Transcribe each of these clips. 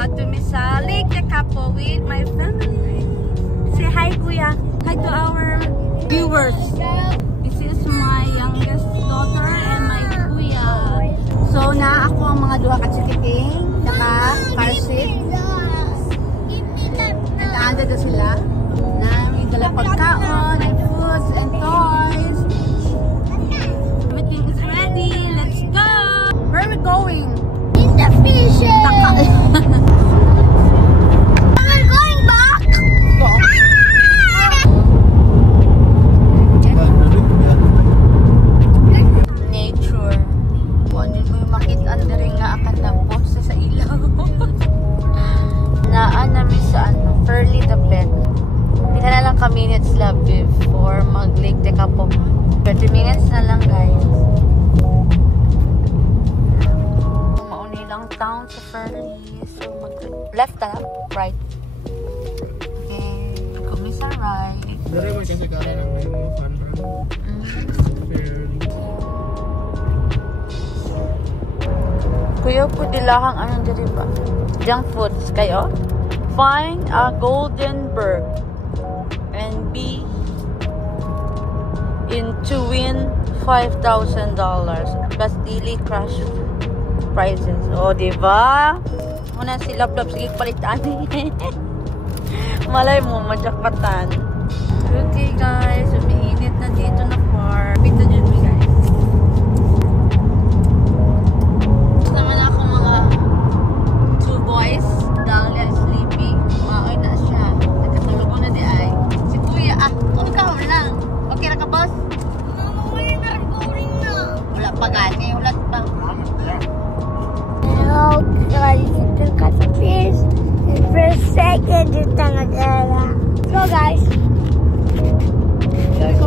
about to miss Lake Tekapo with my family. Say hi, Kuya. Hi to our viewers. This is my youngest daughter and my Kuya. So, na ako ang mga duha katsikiting, naka-car seat. Nakaanda na sila. Na may dala pagkaon, and foods, and toys. Everything is ready. Let's go! Where are we going? In the fishes! We're going back! Nature. Kung din mo yung makita rin nga akan na post sa ilaw. Naan namin sa Furley the Pet. Hindi na lang ka-minutes lang before mag-Lake Tekapo. 30 minutes na lang, guys. Mauni lang town sa Furley. So, left na lang? Right. Okay. Kami sa right. Dari mo kasi kaya lang may mga fun run. Kuya po dilahang anong diri ba? Junk foods kayo? Find a golden bird and be in to win $5,000 plus daily crash prizes. O, diba? Muna si Love, sige palitan. Malay mo, majakpatan. Okay guys, umiinit na dito na park. Pito dyan mo guys. Gusto naman ako mga two boys. Dahlia is sleeping. Maoy na siya. Nagkatulog ko na di ay. Si Kuya, ikaw lang. Okay na ka, boss? Mama, we're not going now. Wala pa gani, ulat pa. Hello guys, look at the fish. For a second, it's Tanagala. Let's go, guys. Let's go.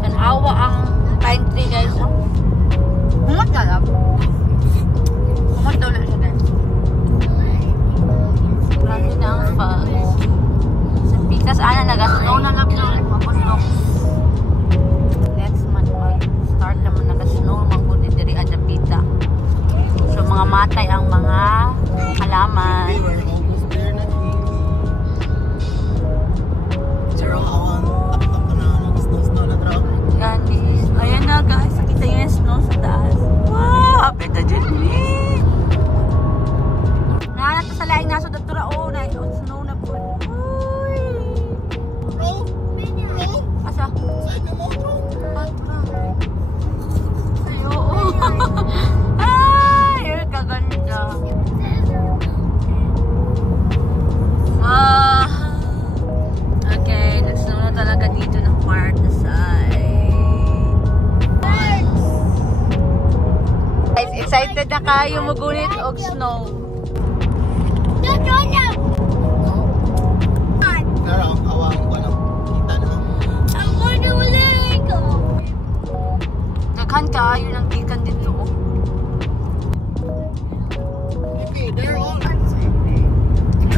An awa ang pine tree guys. Humot na lang. Humot daw na siya guys. Grabe na ang falls. Sa Pikas, naga-snow na lang ulit mapundok. Next month, start naman naga-snow, magbuti diri at Pita. So, mga matay ang mga halaman. Guys, ayan na guys, nakita nyo yung snow sa taas. Wow, happy to dyan eh. Nahanap sa laing naso datura o na snow na po. Asa? Ay, oo. Ay, kaganda. Okay, nag-snow na talaga dito ng part na side. Guys, excited na kayo magunit og snow. Daghan kayo ng gikan dito. Okay, they're all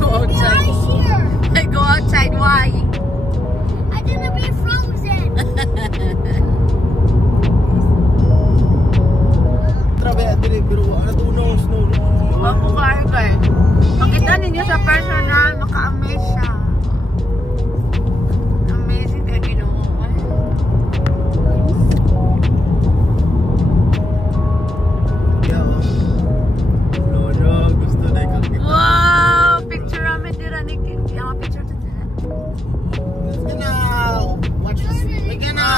Go outside. I go outside, why? I'm gonna be frozen. Trabe at dili pero ano to no snow. Mapukar guys. Makita ninyo sa personal, maka-amaze siya. Amazing kayo Ginoo. Lolo, gusto na ikang Wow! Picture namin dira ni Kim. Yung mga picture dito na. We're gonna watch this. We're gonna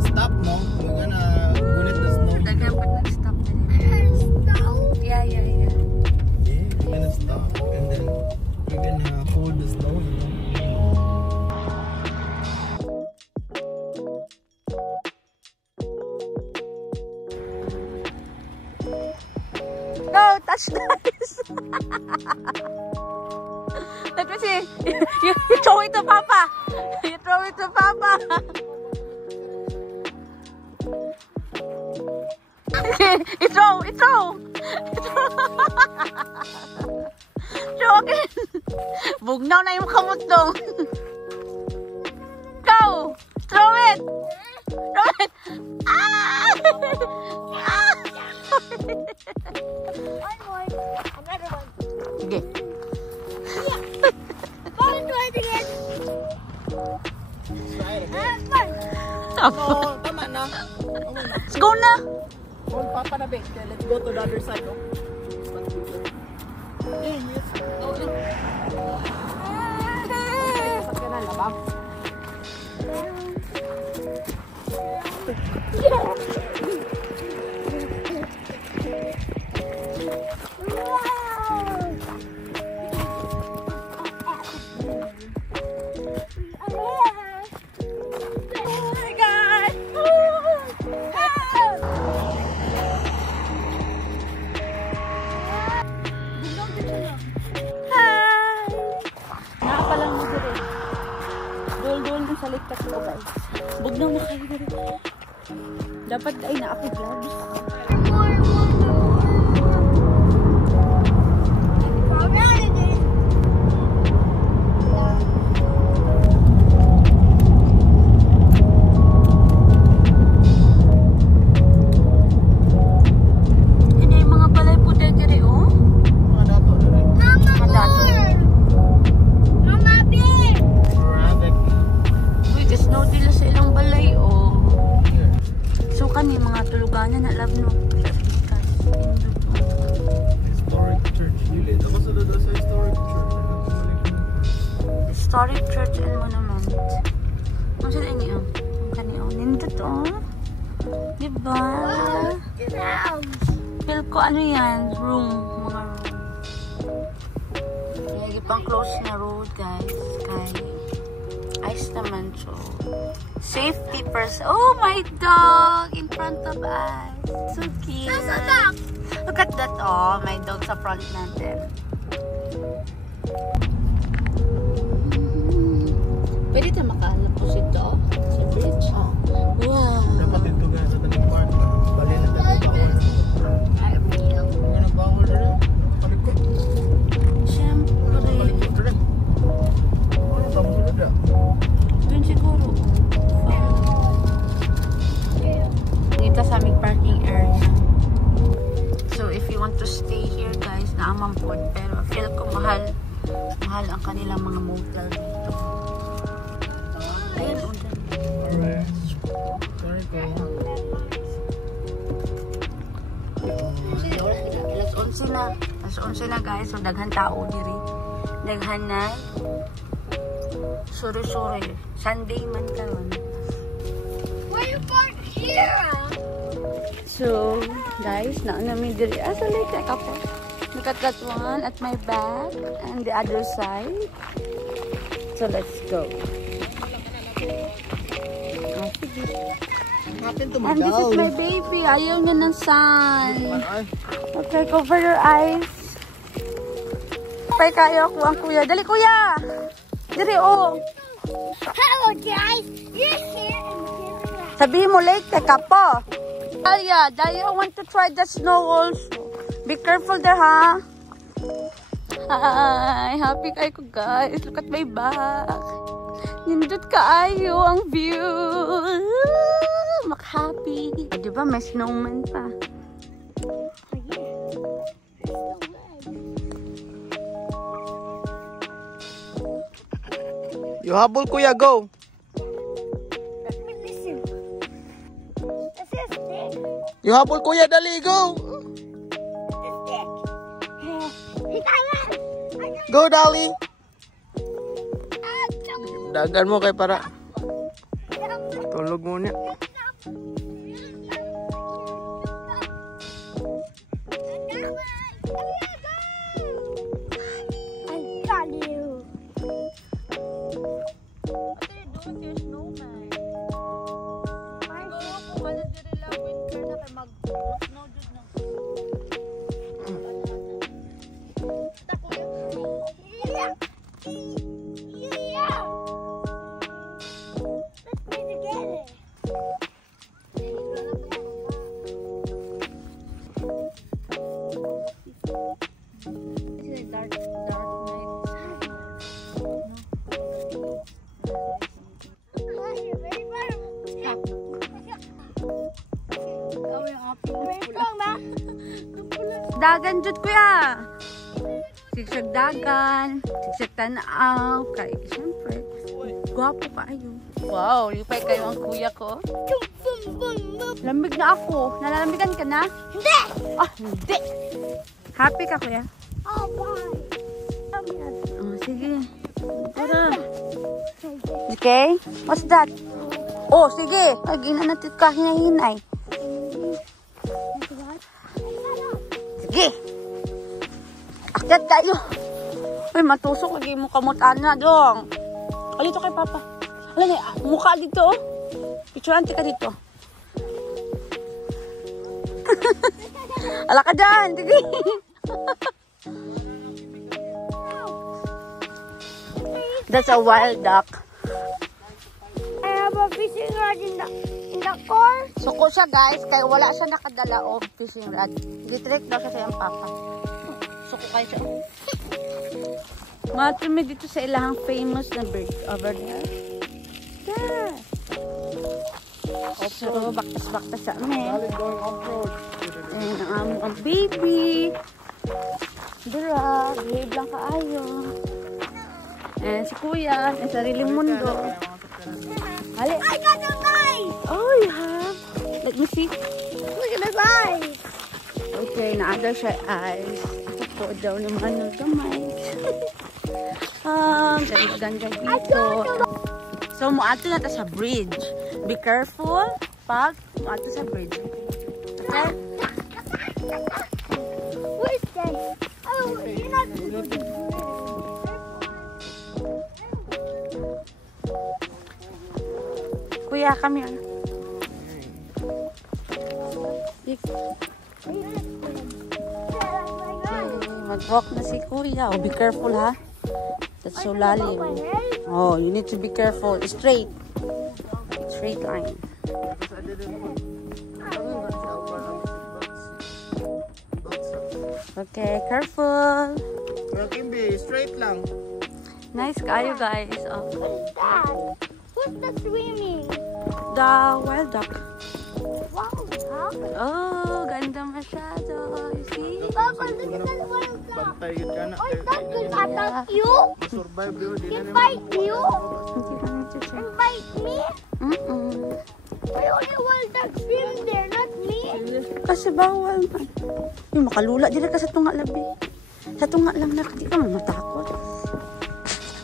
stop, no? We're gonna gunit the snow. Daghan pa nag-stop na nila. Yeah. Yeah, we're gonna stop and then we're gonna hold the snow, you know? Go, touch guys! Let me see. You throw it to Papa. You throw it to Papa. It's throw. again. Bugnaw na yung kamot dong. Go! Throw it! Throw it! Ah! Ah! One more. Another one. Okay. Go and try it again. Try it again. One. No, tama na. Let's go na! Hold papa na big. Let's go to the other side. Oh. Yes. Go in. Sakyan na labang. Bugnaw na kayo na rin. Dapat ay na ako vlogs. Hindi yung mga balay po tayo dire, oh. Mga dato na rin. Mga dato. Uy, just no dila sa ilang balay, oh. So, kani mga tuluganan na love, no? Historic church. Yuli, ako sa dada sa historic church. Historic church and monument. Ano sila niyo? Ang kani, oh. Nindot, oh. Diba? Feel ko ano yan? Room. Mga room. Lagi pang close na road, guys. Kay ice naman, so safety first. Oh, my dog in front of us. So cute. Look at that, oh. My dog sa front natin. Pwede tayo makalapos ito sa bridge. Oh. Wow. Dapat ito nga sa taning park. Bali na tayo bawal. Ay, real. Mga nagbawal na rin. Palikot. Siyempre. Palikot na rin. Ano ba mo na? Doon siguro. Dito sa aming parking area. So, if you want to stay here, guys, naamang food. Pero feel ko mahal. Mahal ang kanilang mga motel dito. Ayun, undan. Alright. Sorry ko. Alas 11 na. Alas 11 na, guys. So, daghan tao diri. Daghan na. Suri-suri. Sunday man karon. Why you park here? So, guys, namin diri. So like that po. Look at that one at my back and the other side. So, let's go. Oh, sige. Happened to my And this is dog. my baby. Ayaw niya ng sun. Ay. Okay, cover your eyes. Pay kayo ako ang kuya. Dali, kuya! Diri, oh. Hello, guys. You're here in the Sabihin mo late ka po. Dahlia, I want to try the snow also. Be careful there, ha? Hi, happy kayo ko, guys. Look at my back. Nindot kaayo ang view. Mak-happy. Diba, may snowman pa. You habol kuya, go. Let me listen. This is stick. You habol kuya, dali, go. This is stick. Go, Dali. Dagan mo kay para tulog mo niya. I got you. dagan jud kuya. Sigsag dagan, sigsag tanaw, kay siyempre. Gwapo kaayo. Wow, lipay kayo ang kuya ko. Lamig na ako. Nalalamigan ka na? Hindi! Ah, hindi. Happy ka kuya? Oh, bye. Oh, sige. Tara. Okay? What's that? Oh, sige. Lagi na natin kahinahinay. Sige. Akyat tayo. Uy, matusok. Lagi mo kamot-ana dong. O, dito kay Papa. Alam niya, mukha dito oh. Picturante ka dito. Ala ka dyan. Sige. That's a wild duck. I have a fishing rod in the car. Suko siya guys, kaya wala siya nakadala o fishing rod. Gitrick daw siya sa iyang papa. Suko kayo siya. Matumi dito sa ilahang famous na bird over there. Yeah. So, baktas-baktas sa amin. Going off-road. And ang baby. Dura, behave lang kaayo. And si kuya, ang sariling mundo. Hali. I got the knife! Oh, you have? Let me see. Look at his eyes! Okay, naada siya eyes. Ako po daw naman ng kamay. Ganda dito. So, muato na ta sa bridge. Be careful pag muato sa bridge. Okay? Where's that? Oh, you're not supposed to. Kuya, come here. Mag-walk na si kuya. Oh, be careful ha. That's so lalim. Oh, you need to be careful. Straight. Straight line. Okay, careful. Well, Kimby, straight lang. Nice kayo guys. Oh. What's that? Who's the swimming? The wild duck. Wow, huh? Oh, ganda masyado. You see? Papa, look at that wild duck. Bantay ka na. Oh, that could attack you? Survive yun. Di He na fight you? Hindi kami check. And fight me? Why only wild duck swim there, not me? Kasi bawal man. Yung makalula dili ka sa tunga labi. Sa tunga lang na di ka matakot.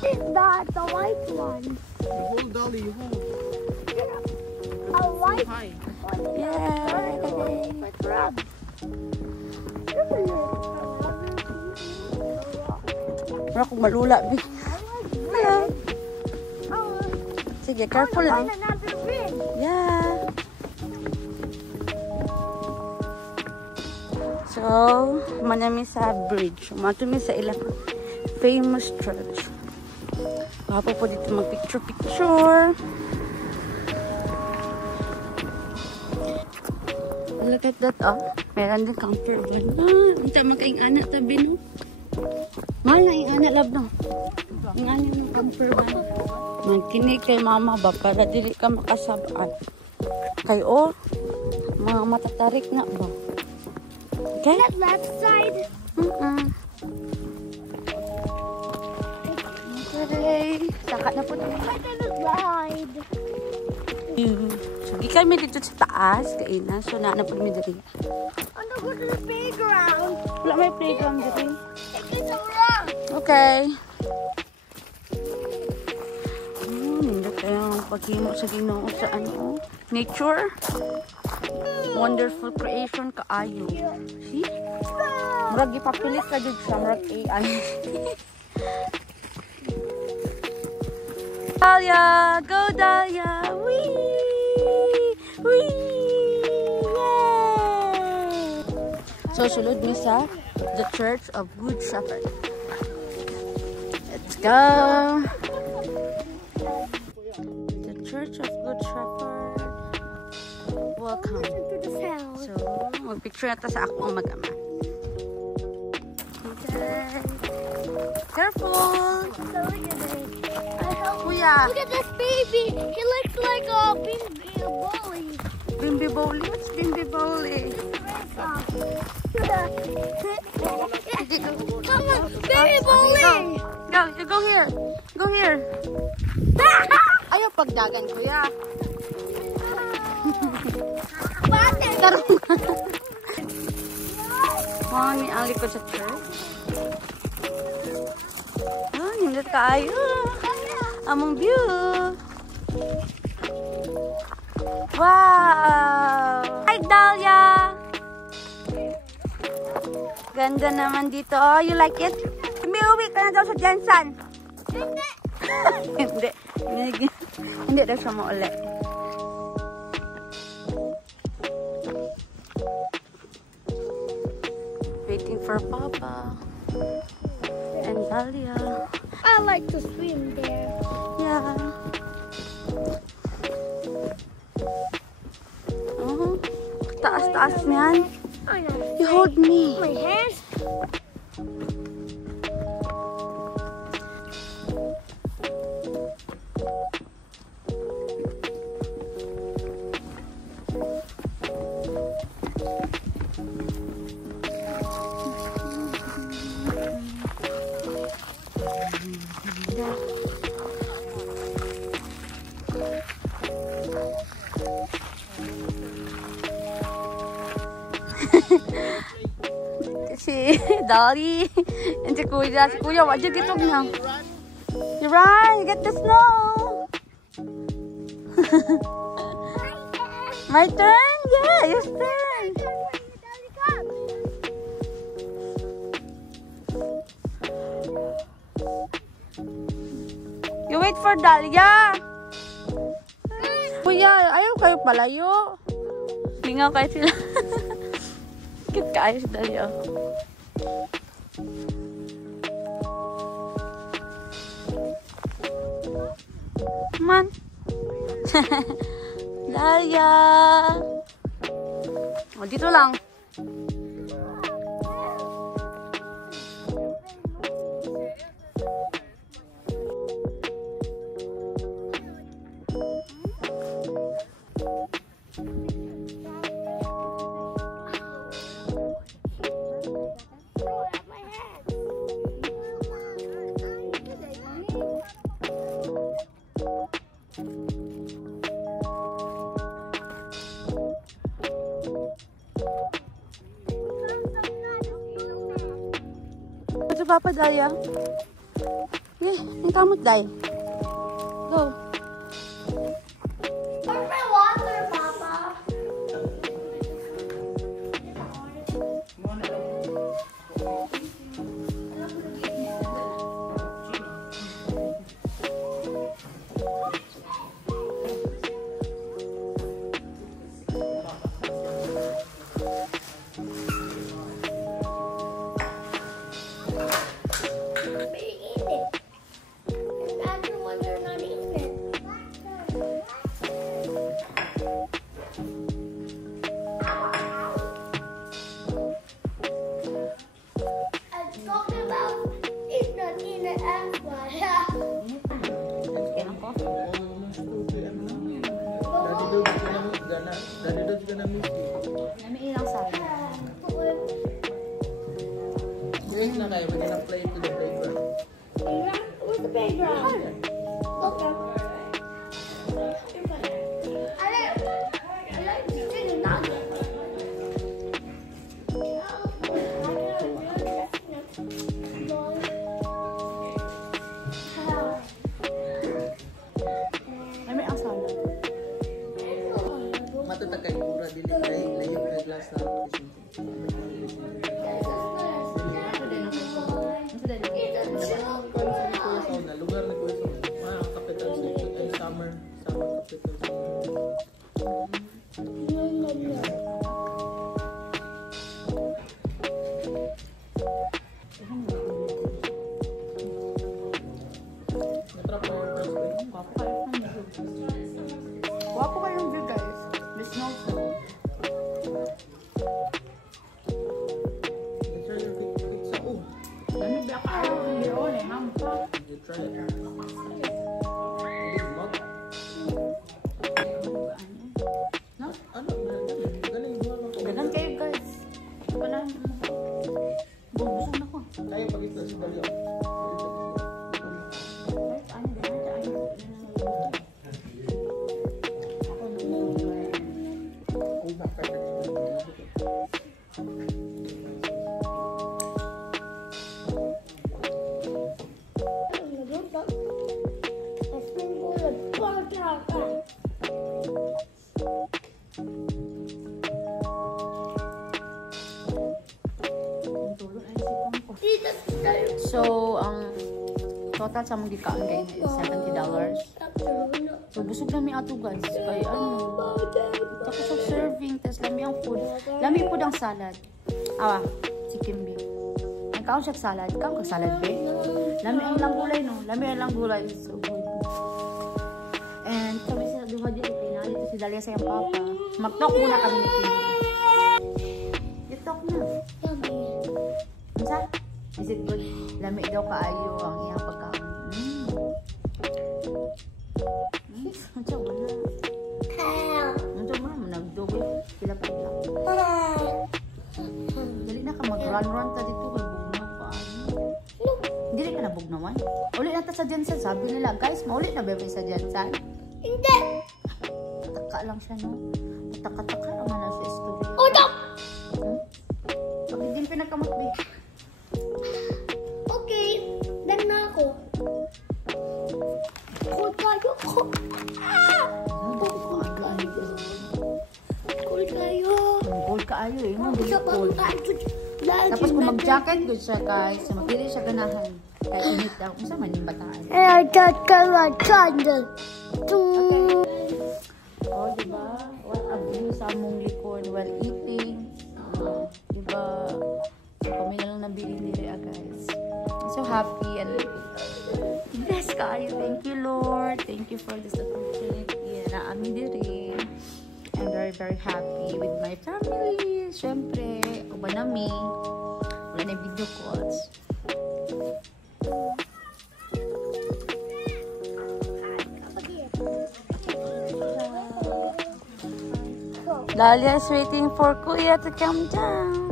Is that the white one? You hold, Dolly. You hold. A white Hi. one? Yay! My crab. Wala kong malula bi. Hello. Sige, careful lang. Find another fish. Yeah. So, manami sa bridge. Matumi sa ilang famous church. Wapo po dito mag-picture-picture. Look at that, oh. Meron din camper van. Ah, ang tama kayong anak tabi, no? Mahal na yung anak, love, no? Ang anak ng camper van. Magkinig kay mama ba para dili ka makasabaan. Kay, oh, mga matatarik na ba? Okay? That left side. Okay. Saka na po tayo. I didn't ride. So, di kami dito sa taas. Kainan. So, na po kami dito. I'm gonna go to the playground. Wala may playground dito. It's a rock. Okay. Nindot kayong paghimo sa Ginoo sa ano. Nature. Wonderful creation kaayo. See? Murag ipapilit ka dito sa murag AI. Dahlia! Go Dahlia! Whee! Whee! Yay! So, sulod mi sa the Church of Good Shepherd. Let's go! The Church of Good Shepherd. Welcome. To the sound. So, mag-picture na ta sa ako ang mag-ama. Okay. Careful! So look at this. Kuya! Look at this baby. He looks like a baby bully. Bimbi Bowli? What's Bimbi Bowli? Come on, baby bowling. Go, you go here. Go here. Ayaw pagdagan, kuya. Tarong. Wow, ni ang likod sa church. Ah, nindot kaayo. Among view. Wow! Hi, Dahlia! Ganda naman dito. Oh, you like it? Uwi ka na daw sa Jensen. Hindi. Hindi daw siya mauli. Waiting for Papa and Dahlia. I like to swim there. Yeah. Oh, taas-taas niyan. I know. You hold me. My hands. Si Dolly and si Kuya. Si Kuya, wag dyan dito na. You run, you get the snow. My turn? Yeah, your turn. You wait for Dahlia. Kuya, ayaw kayo palayo. Lingaw kayo sila. Cute kayo si Dahlia. Come on. Dahlia. O, dito lang. Ito Papa Dahlia. Ang kamot Day. Go. Where's my water, Papa? Yes, na kayo. We're gonna play to the playground. Where's the playground? Okay. I like chicken nuggets. Matutakay pura dili layo ka glass na. Lugar ni Kuya Sauna. Capital City. Summer capital city. Wapo kayong view guys. May snow flow. Ano ba ka ayaw ng lion eh, ma'am? You try it. No? Ano? Galing mo. Ganun kayo guys. Panahin mo. So, ang total sa mong gikaon kayo is $70. So, busog lami ato guys. Kaya ano, tapos sa serving, tapos lami ang food. Lami po ang salad. Chicken beef. Ang kaon siya salad. Kaon kag salad beef. Lami ang lang gulay no. Lami ang lang gulay. So good. And kami sa duha dito, pinali si Dalia sa iyang papa. Mag-talk muna kami ni Kim. You talk na. Ano is it good? Lami daw kaayo ang iyang pagkaon. Ano wala? Ano mo nagdogoy sila pa lang. Dali na ka mag-run-run ta dito kay bugnaw pa. Hindi ka na bugnawan. Uli na ta sa Jensen. Sabi nila, guys, maulit na bebe sa Jensen. Hindi. Taka lang siya, no? Taka-taka naman na sa story. Udo! Pag hindi pinagkamot, babe. Okay, dan na ako. Cool kayo ko. Cool kayo. Cool kaayo eh. Ako sa pagkain. Tapos kung mag-jacket good siya guys, magpili siya ganahan. Kaya init daw. Kung saan man yung bataan. I just got a candle. Oh, diba? What a view sa among likod while eating. Diba? So, kami na lang nabili nila guys. I'm so happy and blessed kayo. Thank you Lord. Thank you for this opportunity. Na amin diri. I'm very very happy with my family. Siyempre, uba nami. Wala na video calls. Dalia is waiting for Kuya to come down.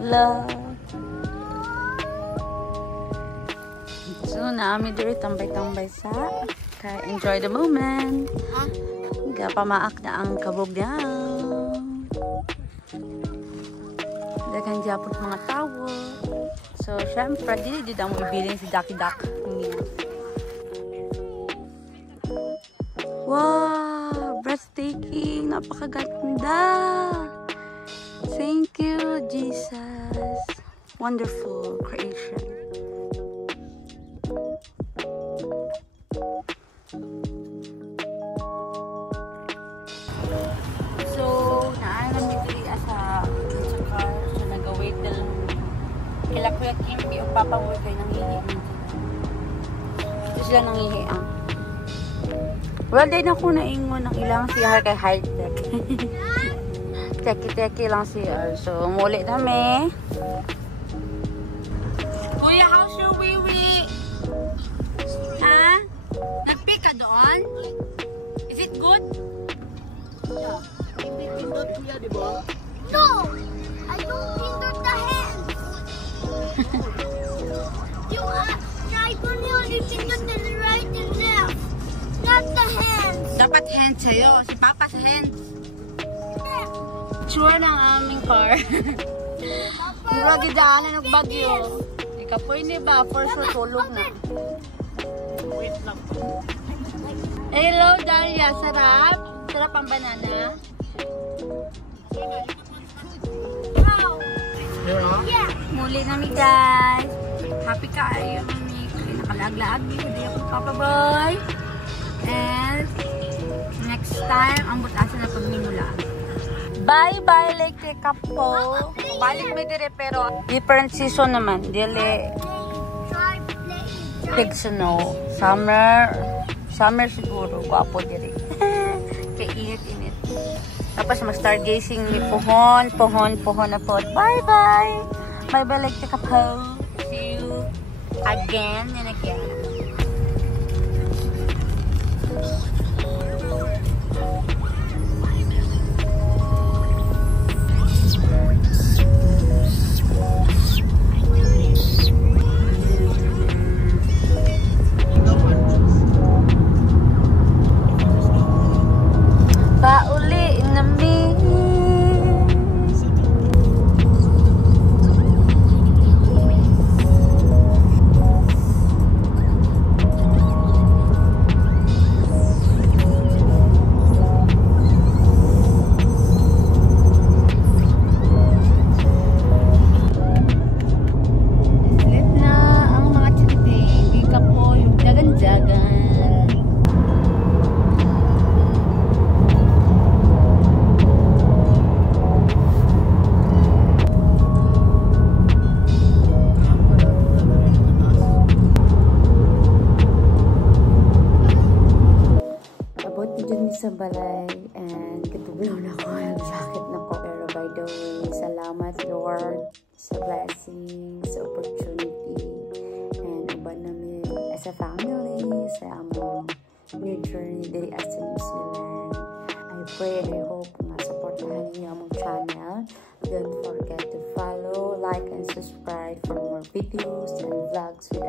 Love. So, naami diri tambay-tambay sa kaya enjoy the moment. Pamaak na ang kabog niya. Daghang gyapon mga tawo. So, syempre, di mo ibilin si Ducky Duck. Wow! Breathtaking! Napakaganda! Thank you, Jesus. Wonderful creation. So, naalam nyo diri sa car. So, nag-await na lang. Kila Kuya Kimby, ang papawag kayo nanghihiang sila. Ito sila nanghihiang. Well, din ako naingon ng ilang CR kay high-tech. Teki-teki lang CR. So, muli kami. Kuya, how's your wee-wee? Ha? Nag-pick ka doon? Is it good? Yeah. Pindot kuya, di ba? No! I don't pindot the hands! You try to only pindot the right and left, not the hands! Dapat hands sa'yo. Si Papa sa hands. Sure ng aming car. Mura gidaanan ng bagyo. Ika po hindi ba? For sure tulog na. Wait lang. Hello Dalia, sarap? Sarap ang banana? Yeah! Muli kami guys. Happy kayo kami. Nakalag-lag dito. Hindi ako Papa Boy. And next time, ang butasa na pagmimula. Bye-bye, Lake Kapo. Balik may dire pero different season naman. Dili big snow. Summer siguro. Guwapo dire. Kaya init-init. Tapos mag-stargazing ni pohon na po. Bye-bye. Bye-bye, Lake Kapo. See you again and again. sa balay and katublo na ko yung jacket na ko. Pero by the way, salamat Lord sa blessing, sa opportunity, and uban namin as a family sa among new journey diri sa New Zealand. I pray and I hope na supportahan niyo among channel. Don't forget to follow, like, and subscribe for more videos and vlogs with